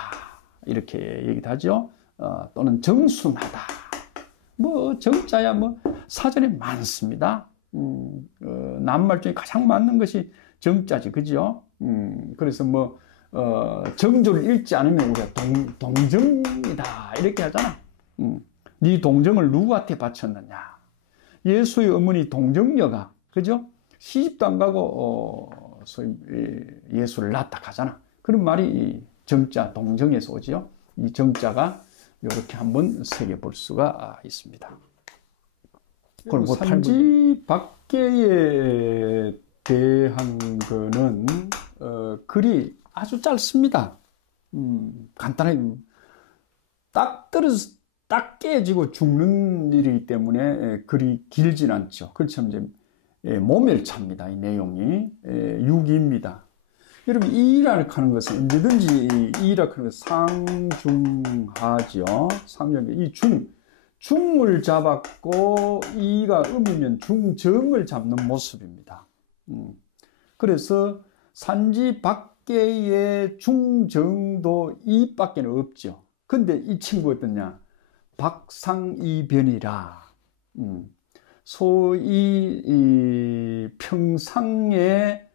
이렇게 얘기도 하죠. 또는 정순하다. 뭐 정자야 뭐 사전에 많습니다. 낱말 중에 가장 맞는 것이 정자지, 그죠? 그래서 뭐 정조를 읽지 않으면 우리가 동정이다 이렇게 하잖아. 네 동정을 누구한테 바쳤느냐? 예수의 어머니 동정녀가, 그죠? 시집도 안 가고 소위 예수를 낳았다 하잖아. 그런 말이 이 정자 동정에서 오지요. 이 정자가 이렇게 한번 새겨볼 수가 있습니다. 그럼 산지 밖에 대한 거는 글이 아주 짧습니다. 간단하게 딱 떨어져 딱 깨지고 죽는 일이기 때문에 글이 길진 않죠. 그렇지만 이제 모멸차입니다. 이 내용이 유기입니다. 여러분 이라고 하는 것은 언제든지 이라고 하는 것은 상중하죠. 이 중을 잡았고 이가 음이면 중정을 잡는 모습입니다. 그래서 산지 밖에의 중정도 이밖에는 없죠. 근데 이 친구 어떠냐? 박상이변이라. 소위 평상의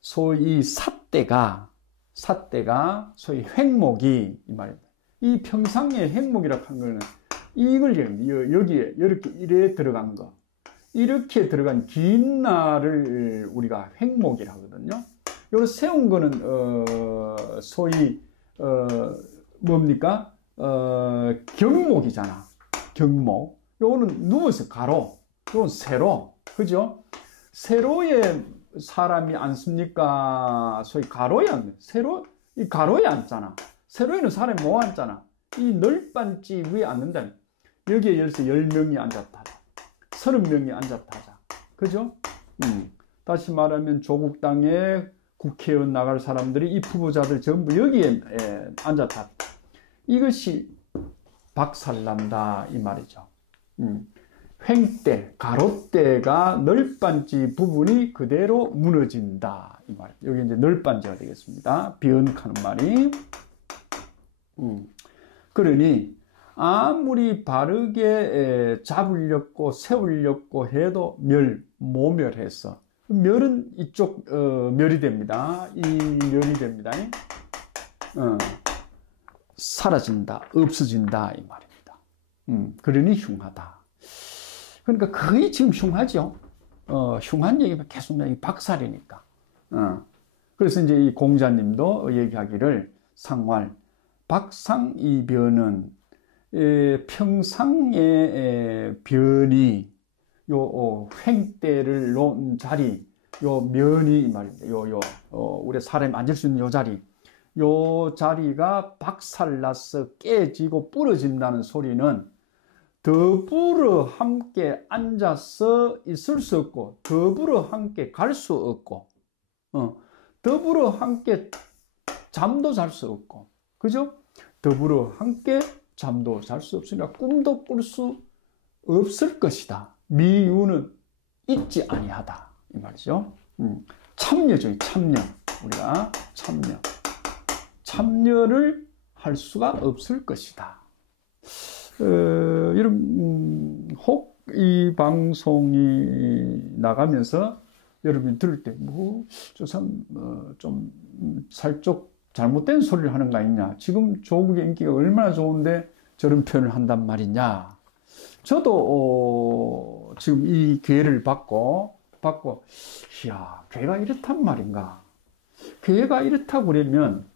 소위 삿대가 소위 횡목이 이 말입니다. 이 평상의 횡목이라고 하는 거는 이걸 여기에 이렇게 이래 들어간 거, 이렇게 들어간 긴 날을 우리가 횡목이라고 하거든요. 요거 세운 거는 소위 뭡니까? 경목이잖아. 경목. 요거는 누워서 가로. 요건 세로. 그죠? 세로에 사람이 앉습니까? 소위 가로에 앉는. 세로, 이 가로에 앉잖아. 세로에는 사람이 못 앉잖아. 이 널빤지 위에 앉는다. 여기에 예를 들어서 10명이 앉았다 하자. 30명이 앉았다 하자. 그죠? 다시 말하면 조국 땅에 국회의원 나갈 사람들이 이 후보자들 전부 여기에 앉았다. 이것이 박살난다 이 말이죠. 횡대, 가로대가 널빤지 부분이 그대로 무너진다 이 말. 여기 이제 널빤지가 되겠습니다. 비언하는 말이. 그러니 아무리 바르게 잡으려고 세우려고 해도 모멸해서 멸은 이쪽 멸이 됩니다. 이 멸이 됩니다. 사라진다, 없어진다 이 말입니다. 그러니 흉하다. 그러니까 거의 지금 흉하죠. 흉한 얘기가 계속 박살이니까. 그래서 이제 이 공자님도 얘기하기를 상활 박상이변은 평상의 변이 요 횡대를 놓은 자리, 요 면이 말입니다. 우리 사람이 앉을 수 있는 요 자리. 요 자리가 박살나서 깨지고 부러진다는 소리는 더불어 함께 앉아서 있을 수 없고 더불어 함께 갈 수 없고 더불어 함께 잠도 잘 수 없고, 그죠? 더불어 함께 잠도 잘 수 없으니까 꿈도 꿀 수 없을 것이다. 미유는 있지 아니하다. 이 말이죠. 참여죠. 참여. 우리가 참여를 할 수가 없을 것이다. 혹 이 방송이 나가면서 여러분이 들을 때, 저 사람, 좀, 살쪽 잘못된 소리를 하는 거 아니냐. 지금 조국의 인기가 얼마나 좋은데 저런 표현을 한단 말이냐. 저도, 지금 이 기회를 받고, 이야, 교회가 이렇단 말인가. 교회가 이렇다고 그러면,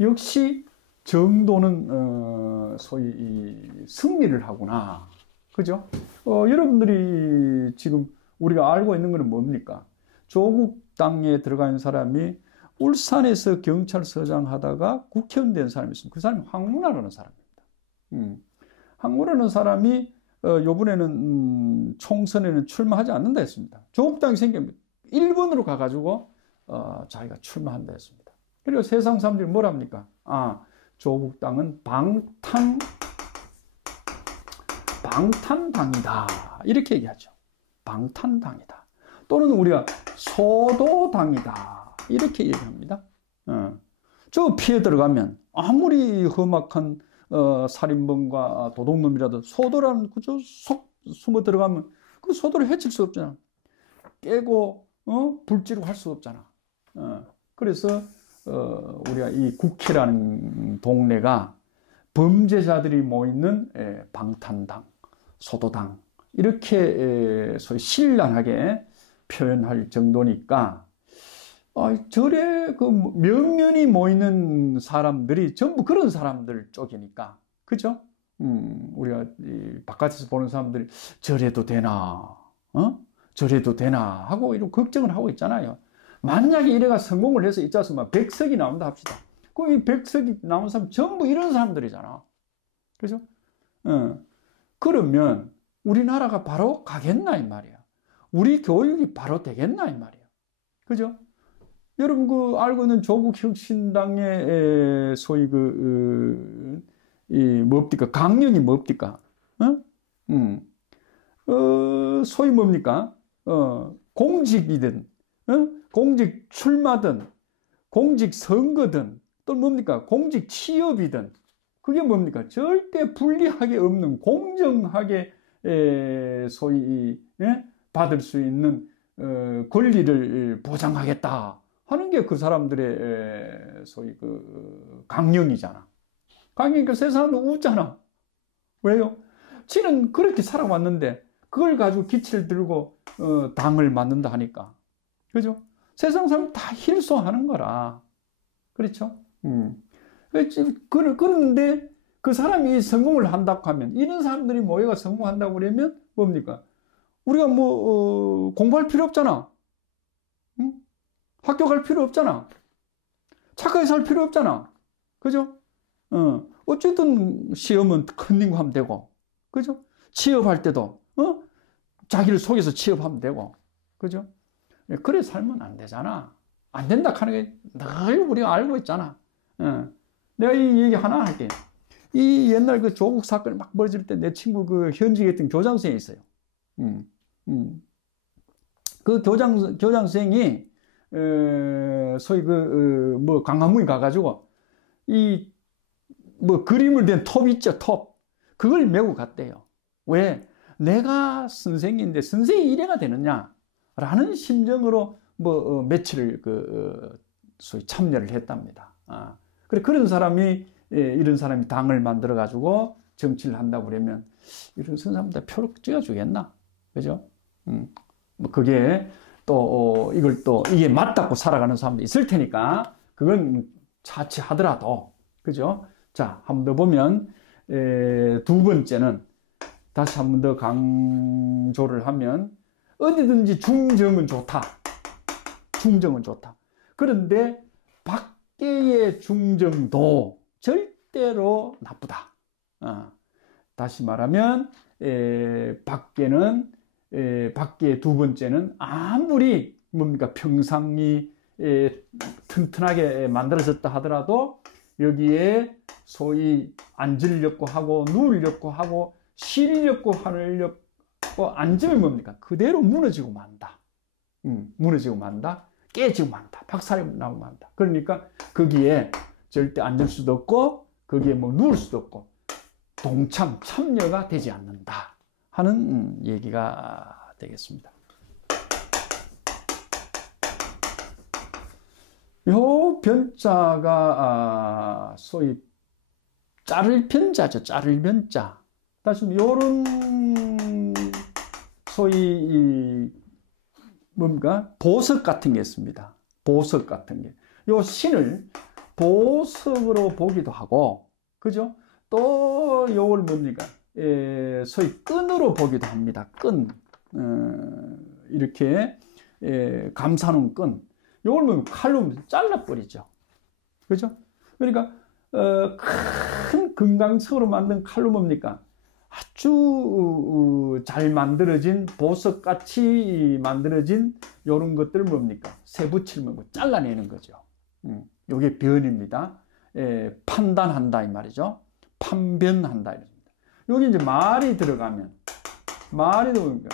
역시 정도는, 소위, 승리를 하구나. 그죠? 여러분들이 지금 우리가 알고 있는 것은 뭡니까? 조국 당에 들어가 있는 사람이 울산에서 경찰서장 하다가 국회의원 된 사람이 있습니다. 그 사람이 황문화라는 사람입니다. 황문화라는 사람이 요번에는 총선에는 출마하지 않는다 했습니다. 조국 당이 생기면 일본으로 가가지고 자기가 출마한다 했습니다. 그리고 세상 사람들이 뭐랍니까? 조국 당은 방탄당이다. 이렇게 얘기하죠. 방탄당이다. 또는 우리가 소도당이다. 이렇게 얘기합니다. 저 피해 들어가면 아무리 험악한 살인범과 도둑놈이라도 소도라는 그저 속 숨어 들어가면 그 소도를 해칠 수 없잖아. 깨고 불 지르고 할 수 없잖아. 그래서 우리가 이 국회라는 동네가 범죄자들이 모이는 방탄당, 소도당 이렇게 소위 신랄하게 표현할 정도니까 절에 그 면면이 모이는 사람들이 전부 그런 사람들 쪽이니까, 그죠? 우리가 바깥에서 보는 사람들이 저래도 되나, 저래도 되나 하고 이런 걱정을 하고 있잖아요. 만약에 이래가 성공을 해서 있자서 막 100석이 나온다 합시다. 그럼 이 100석이 나온 사람 전부 이런 사람들이잖아. 그죠? 그러면 우리나라가 바로 가겠나 이 말이야. 우리 교육이 바로 되겠나 이 말이야. 그죠? 여러분 그 알고 있는 조국혁신당의 소위 뭡니까? 강령이 뭡니까? 소위 뭡니까? 공직이든, 공직 출마든, 공직 선거든, 또 뭡니까? 공직 취업이든, 그게 뭡니까? 절대 불리하게 없는 공정하게 소위 받을 수 있는 권리를 보장하겠다 하는 게 그 사람들의 소위 그 강령이잖아. 강령이니까 세상은 웃잖아. 왜요? 지는 그렇게 살아왔는데 그걸 가지고 기치를 들고 당을 맡는다 하니까, 그죠? 세상 사람 다 힐소하는 거라. 그렇죠? 그런데 그 사람이 성공을 한다고 하면, 이런 사람들이 모여가 성공한다고 그러면 뭡니까? 우리가 공부할 필요 없잖아. 학교 갈 필요 없잖아. 착하게 살 필요 없잖아. 그죠? 어쨌든 시험은 컨닝 하면 되고, 그죠? 취업할 때도, 자기를 속여서 취업하면 되고, 그죠? 그래 살면 안 되잖아. 안 된다 하는 게 늘 우리가 알고 있잖아. 내가 이 얘기 하나 할게. 이 옛날 그 조국 사건이 막 벌어질 때 내 친구 그 현직에 있던 교장선생이 있어요. 그 교장선생이 소위 광화문에 가가지고 그림을 된 톱 있죠, 톱. 그걸 메고 갔대요. 왜? 내가 선생인데 선생이 이래가 되느냐? 라는 심정으로 며칠을 소위 참여를 했답니다. 그래, 그런 사람이, 이런 사람이 당을 만들어가지고 정치를 한다고 그러면 이런 사람들 표를 찍어주겠나? 그죠? 그게 또, 이게 맞다고 살아가는 사람도 있을 테니까, 그건 차치하더라도, 그죠? 자, 한 번 더 보면, 두 번째는, 다시 한 번 더 강조를 하면, 어디든지 중정은 좋다. 중정은 좋다. 그런데, 밖에의 중정도 절대로 나쁘다. 다시 말하면, 밖에의 두 번째는 아무리 뭡니까 평상이 튼튼하게 만들어졌다 하더라도 여기에 소위 앉으려고 하고 누우려고 하고 쉬려고 하려고 앉으면 뭡니까? 그대로 무너지고 만다. 무너지고 만다. 깨지고 만다. 박살이 나고 만다. 그러니까 거기에 절대 앉을 수도 없고 거기에 뭐 누울 수도 없고 동참 참여가 되지 않는다 하는 얘기가 되겠습니다. 요 변자가 소위 자를 변자죠. 자를 변자. 다시 요런 소위 뭔가 보석 같은 게 있습니다. 보석 같은 게. 요 신을 보석으로 보기도 하고, 그죠? 또 요걸 뭡니까? 소위 끈으로 보기도 합니다. 끈. 이렇게 감싸는 끈. 요걸 뭐 칼로 잘라버리죠. 그죠? 그러니까 큰 금강석으로 만든 칼로 뭡니까? 아주 잘 만들어진 보석같이 만들어진 요런 것들을 뭡니까? 세부치면 뭐 잘라내는 거죠. 요게 변입니다. 판단한다 이 말이죠. 판변한다 이랍니다. 여기 이제 말이 들어가면 말이 뭡니까?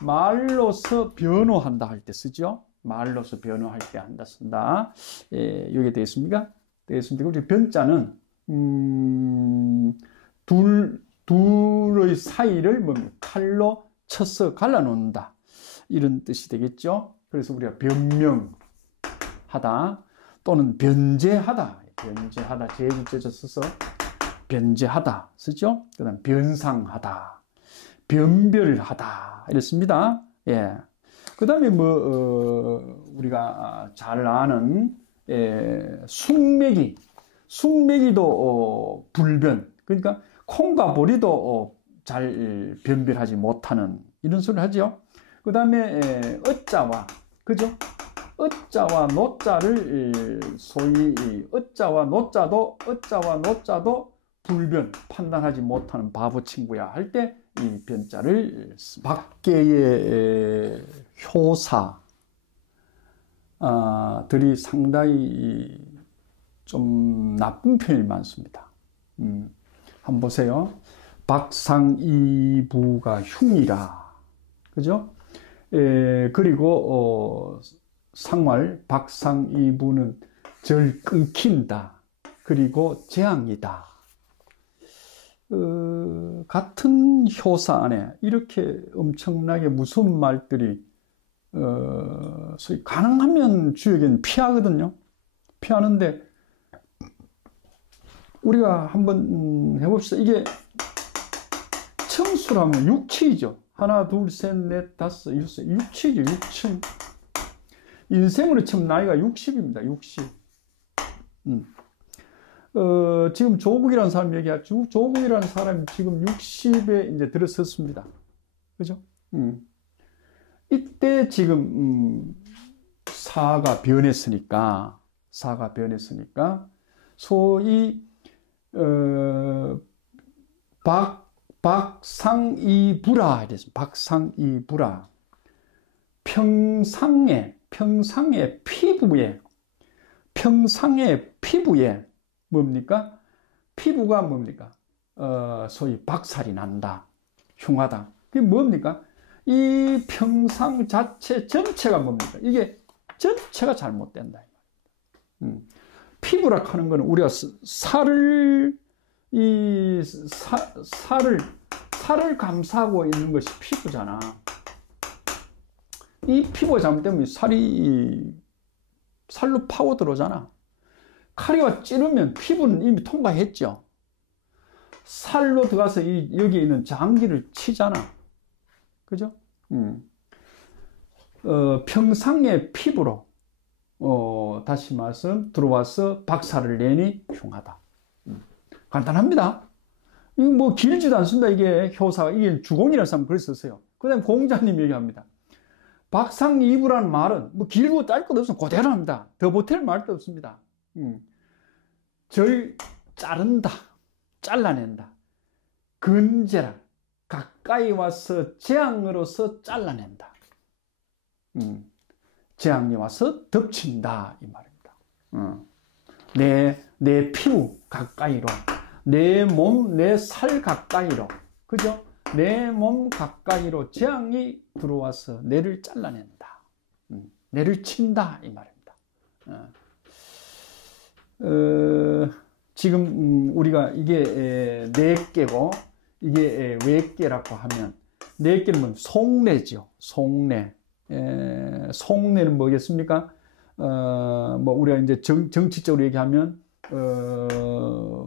말로서 변호한다 할 때 쓰죠. 말로서 변호할 때 한다 쓴다. 여기 되겠습니까? 되겠습니다. 그리고 변자는 둘의 사이를 뭡니까? 칼로 쳐서 갈라놓는다. 이런 뜻이 되겠죠. 그래서 우리가 변명하다 또는 변제하다. 변제하다. 제주제자 써서 변제하다 쓰죠. 그 다음 변상하다. 변별하다. 이렇습니다. 예. 그 다음에 우리가 잘 아는 숭매기도 불변. 그러니까 콩과 보리도 잘 변별하지 못하는 이런 소리를 하죠. 그 다음에 어자와, 그죠? 어자와 노자를 소위 어자와 노자도 불변, 판단하지 못하는 바보 친구야 할 때 이 변자를 밖에의 효사들이 상당히 좀 나쁜 표현이 많습니다. 한번 보세요. 박상이부가 흉이라. 그죠? 그리고 상말 박상이부는 절 끊긴다. 그리고 재앙이다. 같은 효사 안에 이렇게 엄청나게 무서운 말들이 소위 가능하면 주역에는 피하거든요. 피하는데 우리가 한번 해봅시다. 이게 층수라면 육치이죠. 하나, 둘, 셋, 넷, 다섯, 여섯, 육치이죠. 육층. 인생으로 치면 나이가 60입니다. 60. 지금 조국이라는 사람 얘기하죠. 조국이라는 사람이 지금 60에 이제 들어섰습니다. 그죠? 이때 지금 사가 변했으니까 소위 박상이부라 이랬습니다. 박상이부라. 평상의 피부에 뭡니까? 피부가 뭡니까? 소위 박살이 난다. 흉하다. 그게 뭡니까? 이 평상 자체 전체가 뭡니까? 이게 전체가 잘못된다. 피부라 하는 거는 우리가 살을 감싸고 있는 것이 피부잖아. 이 피부가 잘못되면 살로 파고 들어오잖아. 칼이와 찌르면 피부는 이미 통과했죠. 살로 들어가서 여기 있는 장기를 치잖아. 그죠? 평상의 피부로 다시 말씀 들어와서 박살을 내니 흉하다. 간단합니다. 이거 뭐 길지도 않습니다. 이게 효사가 이게 주공이라는 사람 그랬었어요. 그다음 공자님 얘기합니다. 박상이부라는 말은 뭐 길고 짧을 것 없으면 그대로 합니다. 더 보탤 말도 없습니다. 절 자른다, 잘라낸다. 근제라, 가까이 와서 재앙으로서 잘라낸다. 재앙이 와서 덮친다 이 말입니다. 내 피부 가까이로, 내 몸, 내 살 가까이로, 그죠? 내 몸 가까이로 재앙이 들어와서 뇌를 잘라낸다. 뇌를 친다 이 말입니다. 지금 우리가 이게 뇌깨고 이게 외깨라고 하면, 뇌깨는 뭐 속뇌죠. 속뇌. 속뇌는 뭐겠습니까? 뭐 우리가 이제 정치적으로 얘기하면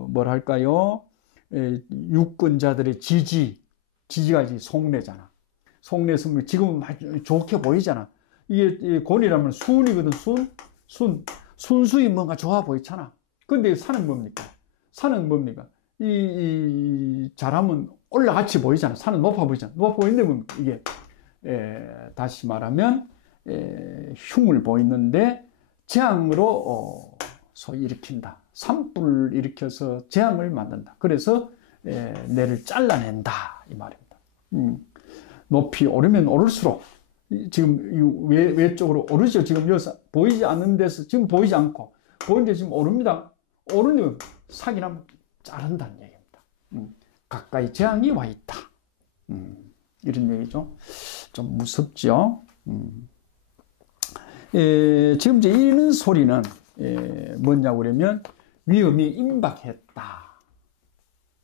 뭐랄까요? 유권자들의 지지가 이제 속뇌잖아. 속뇌에서 지금은 좋게 보이잖아. 이게 권이라면 순이거든. 순수히 뭔가 좋아 보이잖아. 근데 산은 뭡니까? 산은 뭡니까? 잘하면 올라같이 보이잖아. 산은 높아 보이잖아. 높아 보이는데 뭡니까? 이게 다시 말하면 흉을 보이는데 재앙으로 소위 일으킨다. 산불을 일으켜서 재앙을 만든다. 그래서 뇌를 잘라낸다 이 말입니다. 높이 오르면 오를수록 지금 외쪽으로 오르죠. 지금 여기서 보이지 않는 데서 지금 보이지 않고 보이는데 지금 오릅니다. 오르면 사기나면 자른다는 얘기입니다. 가까이 재앙이 와 있다. 이런 얘기죠. 좀 무섭죠. 지금 이제 이런 소리는 뭐냐고 그러면 위험이 임박했다.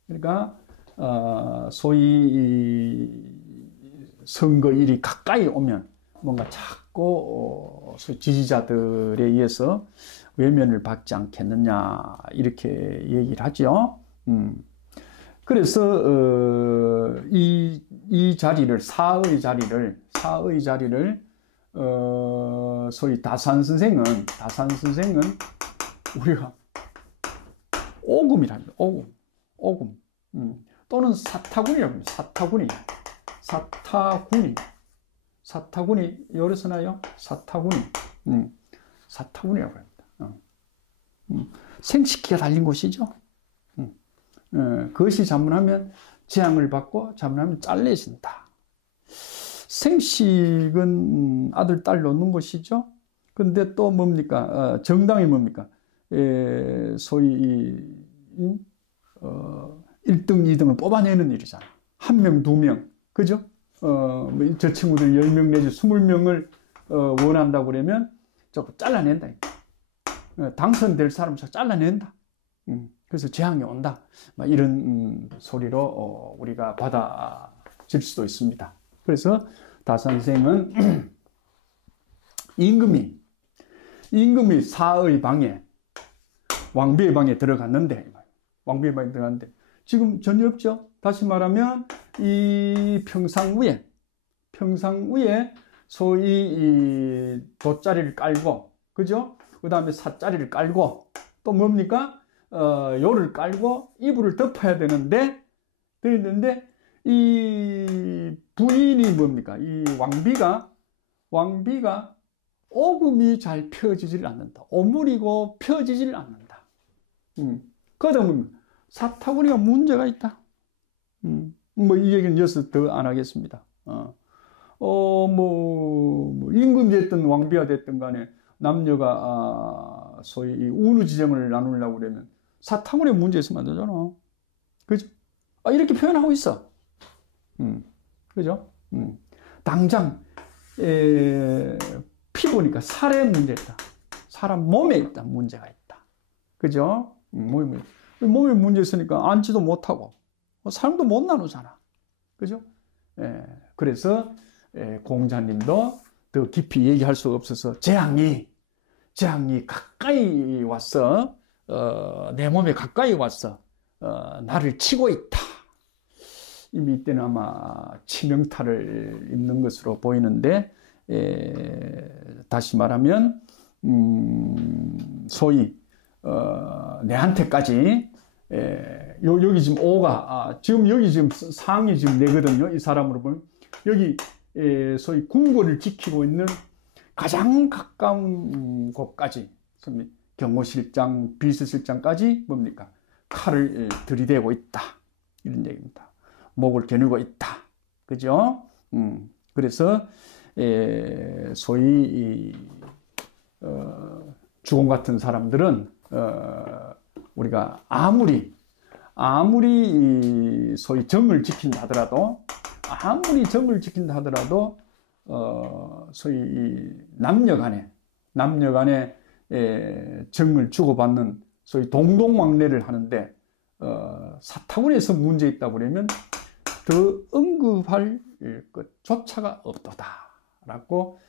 그러니까 소위 선거일이 가까이 오면 뭔가 자꾸 지지자들에 의해서 외면을 받지 않겠느냐 이렇게 얘기를 하죠. 그래서 이 자리를 사의 자리를 소위 다산 선생은 우리가 오금이랍니다. 오금. 또는 사타구니라고 합니다. 사타구니 열어 쓰나요? 사타구니라고 합니다. 생식기가 달린 곳이죠. 그것이 잘못하면 재앙을 받고 잘못하면 잘려진다. 생식은 아들, 딸 놓는 것이죠. 근데 또 뭡니까? 정당이 뭡니까? 소위 1등, 2등을 뽑아내는 일이잖아. 1명, 2명. 그죠? 저 친구들 10명 내지 20명을 원한다고 그러면 조금 잘라낸다. 당선될 사람을 잘라낸다. 그래서 재앙이 온다. 이런 소리로 우리가 받아질 수도 있습니다. 그래서 다선생은 임금이 사의 방에, 왕비의 방에 들어갔는데 지금 전혀 없죠. 다시 말하면 이 평상 위에 소위 이 돗자리를 깔고, 그죠? 그 다음에 사자리를 깔고, 또 뭡니까? 요를 깔고 이불을 덮어야 되는데 이 부인이 뭡니까? 이 왕비가 오금이 잘 펴지질 않는다. 오므리고 펴지질 않는다. 그러다 보면 사타구니가 문제가 있다. 뭐 이 얘기는 여기서 더 안 하겠습니다. 뭐 임금이 됐든 왕비가 됐든 간에 남녀가 소위 이 운우 지정을 나누려고 그러면 사타구니에 문제 있으면 안 되잖아. 그죠? 이렇게 표현하고 있어. 그죠? 당장 피부니까 살에 문제 있다. 사람 몸에 있다. 문제가 있다. 그죠? 몸에 문제 있으니까 앉지도 못하고 사람도 못 나누잖아. 그죠? 그래서 공자님도 더 깊이 얘기할 수 없어서 재앙이 가까이 왔어. 내 몸에 가까이 왔어. 나를 치고 있다. 이미 이때는 아마 치명타를 입는 것으로 보이는데, 다시 말하면 소위 내한테까지 여기 지금 오가 지금 여기 지금 상이 지금 내거든요. 이 사람으로 보면 여기 소위 궁궐을 지키고 있는 가장 가까운 곳까지 경호실장, 비서실장까지 뭡니까? 칼을 들이대고 있다. 이런 얘기입니다. 목을 겨누고 있다. 그죠? 그래서 소위 주공 같은 사람들은 우리가 아무리 소위 정을 지킨다 하더라도 소위 남녀간에 정을 주고받는 소위 동동왕래를 하는데 사타구니에서 문제 있다 그러면 더 언급할 것조차가 없도다라고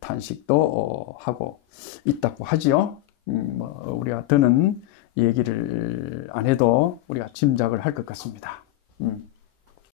탄식도 하고 있다고 하지요. 우리가 더는 얘기를 안 해도 우리가 짐작을 할 것 같습니다.